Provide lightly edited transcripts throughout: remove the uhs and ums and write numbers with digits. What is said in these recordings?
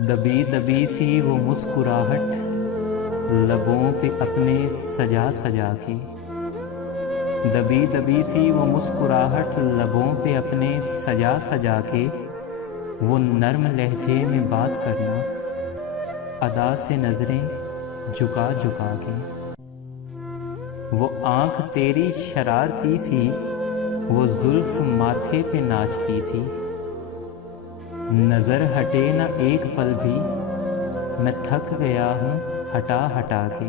दबी दबी सी वो मुस्कुराहट लबों पे अपने सजा सजा के। दबी दबी सी वो मुस्कुराहट लबों पे अपने सजा सजा के। वो नर्म लहजे में बात करना, अदा से नज़रें झुका झुका के। वो आँख तेरी शरारती सी, वो जुल्फ माथे पे नाचती सी। नज़र हटे न एक पल भी, मैं थक गया हूँ हटा हटा के।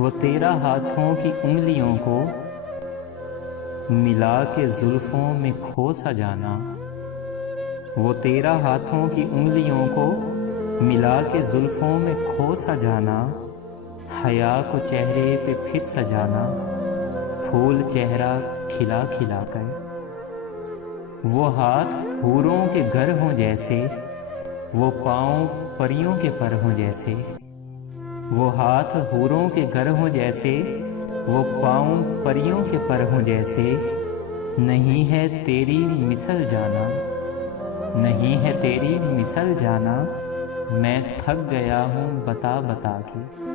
वो तेरा हाथों की उंगलियों को मिला के जुल्फों में खो सा जाना। वो तेरा हाथों की उंगलियों को मिला के जुल्फों में खो सा जाना। हया को चेहरे पे फिर सजाना, फूल चेहरा खिला खिला कर। वो हाथ हूरों के घर हों जैसे, वो पाँव परियों के पर हों जैसे। वो हाथ हूरों के घर हों जैसे, वो पाँव परियों के पर हों जैसे। नहीं है तेरी मिसल जाना, नहीं है तेरी मिसल जाना। मैं थक गया हूँ बता बता के।